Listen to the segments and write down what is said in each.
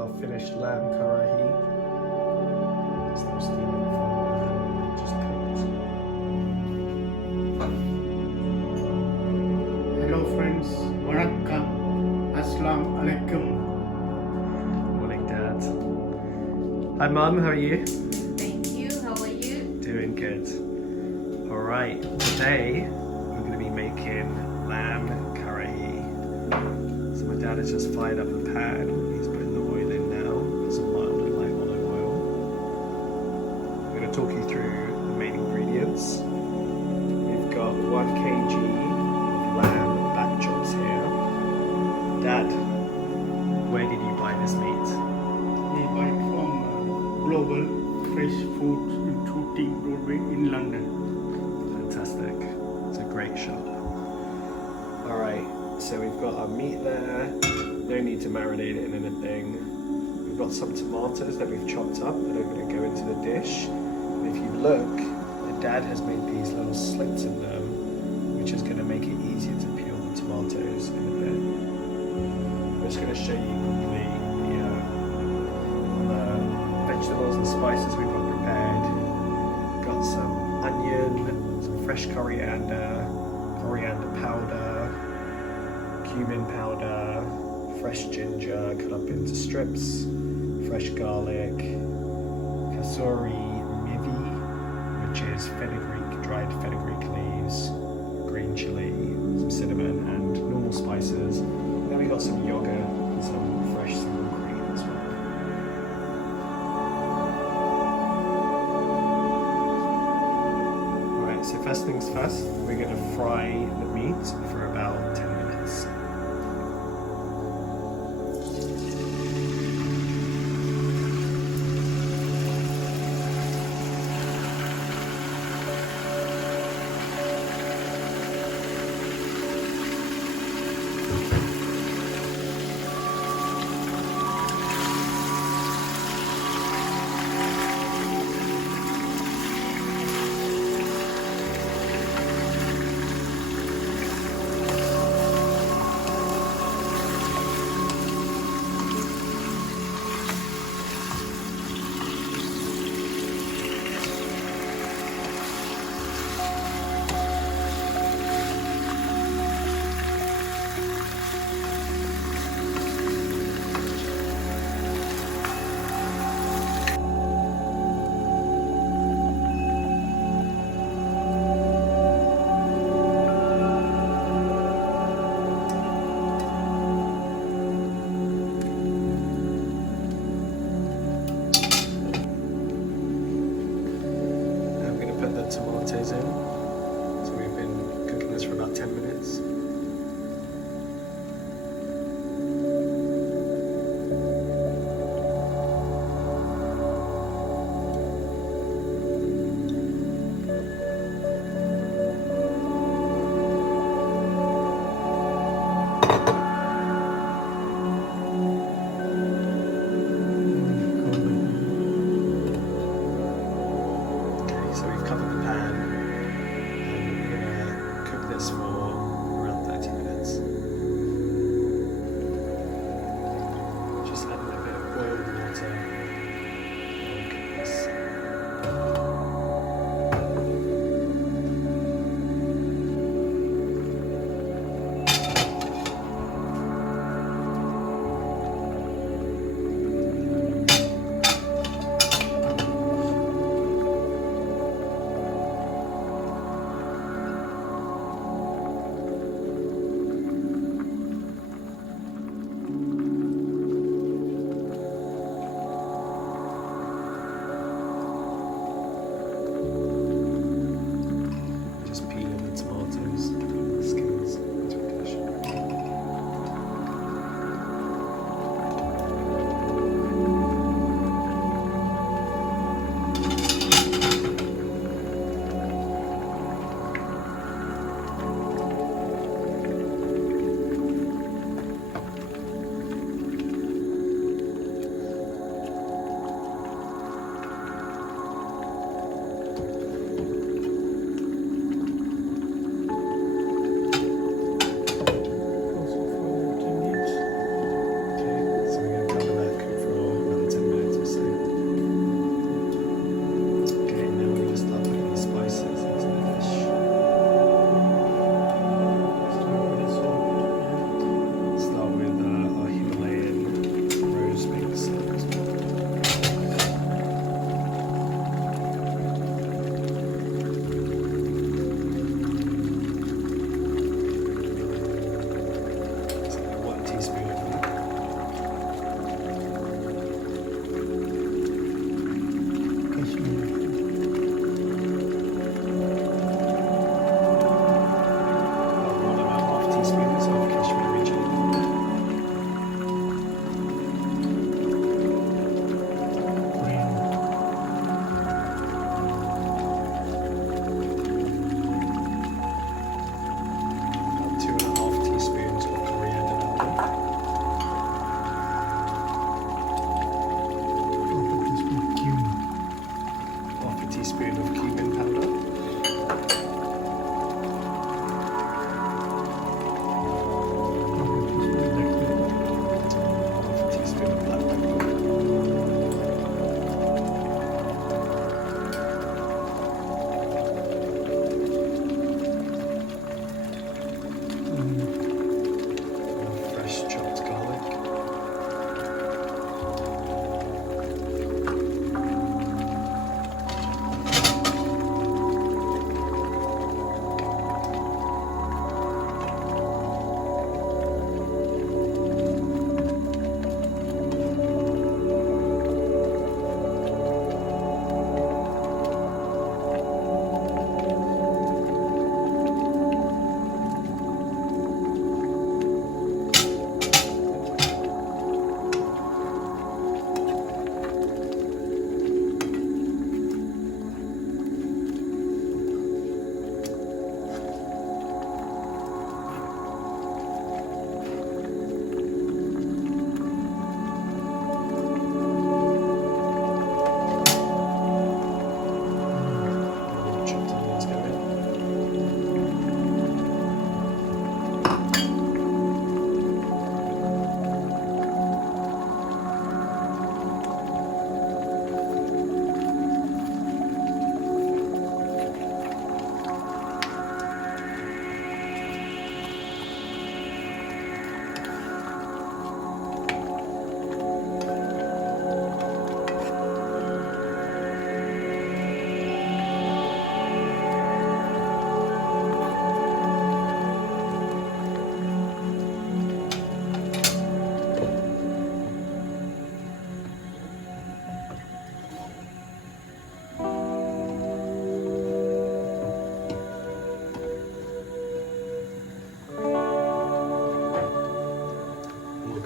our finished lamb karahi. Still steaming from just cooked. Hello friends, Vanakkam, Assalamu alaikum. Morning, Dad. Hi, Mum. How are you? Thank you. How are you? Doing good. All right. Today we're going to be making lamb karahi. So my dad has just fired up the pan. He's putting the oil in now. Some mild and light olive oil. I'm going to talk you through the main ingredients. We've got 1 kg of lamb back chops here. Dad, where did you buy this meat? We buy it from Global Fresh Foods in Tooting Broadway in London. Fantastic. It's a great shop. Alright, so we've got our meat there. No need to marinate it in anything. We've got some tomatoes that we've chopped up that are going to go into the dish. And if you look, my dad has made these little slits in them, which is going to make it easier to peel the tomatoes in a bit. I'm just going to show you quickly the vegetables and spices we've got prepared. Got some onion, some fresh coriander, coriander powder, cumin powder, fresh ginger cut up into strips, fresh garlic, kasuri mivi, which is fenugreek, dried fenugreek leaves, green chili, some cinnamon and normal spices. Then we got some yogurt and some fresh single cream as well. Alright, so first things first, we're going to fry the meat for about 10 minutes.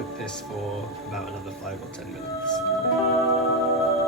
cook this for about another 5 or 10 minutes.